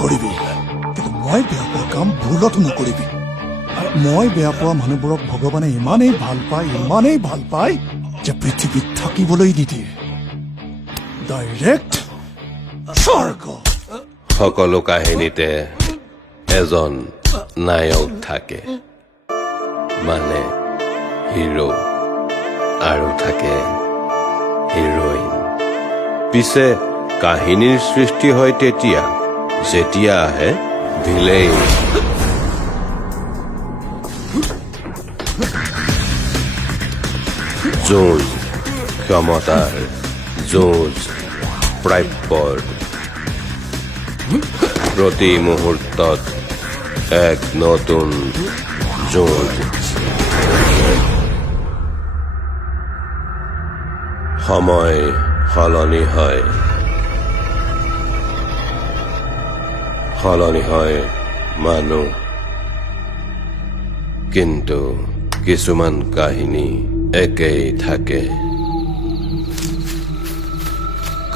কৰিবি কিন্তু মই বেয়া পোৱা কাম ভুলতো নকৰিবি মই বেয়া পোৱা মানুহবোৰক ভগৱানে ইমানেই ভাল পায় যে পৃথিৱীত থাকিবলৈ নিদিয়ে ডাইৰেক্ট স্বৰ্গ সকলো কাহিনীতে এজন নায়ক থাকে মানে হিৰো আৰু থাকে হিৰোইন পিছে কাহিনীৰ সৃষ্টি হয় তেতিয়া যেতিয়া আহে ভিলেইন যুঁজ ক্ষমতাৰ যুঁজ প্ৰাপ্যৰ প্ৰতি মুহূৰ্তত এক নতুন যুঁজ সময় সলনি হয় মানুহ কিন্তু কিছুমান কাহিনী একেই থাকে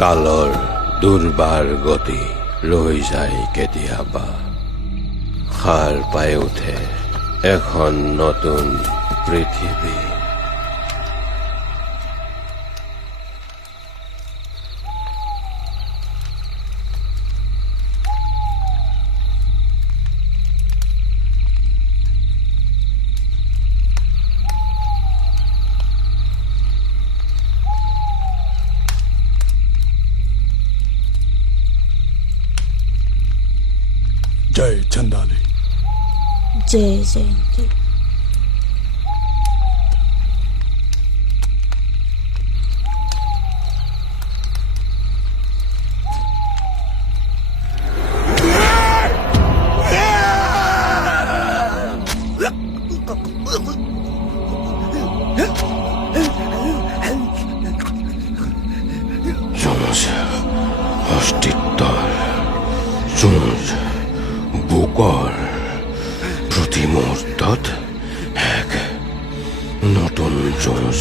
কালৰ দুৰ্বাৰ গতি ৰৈ যায় কেতিয়াবা সাৰ পাই উঠে এখন নতুন পৃথিৱী জয় চন্দালী জয় জয়ন্তী যুঁজ অস্তিত্বৰ যুঁজ বুকৰ প্ৰতি মুহূৰ্তত এক নতুন যুঁজ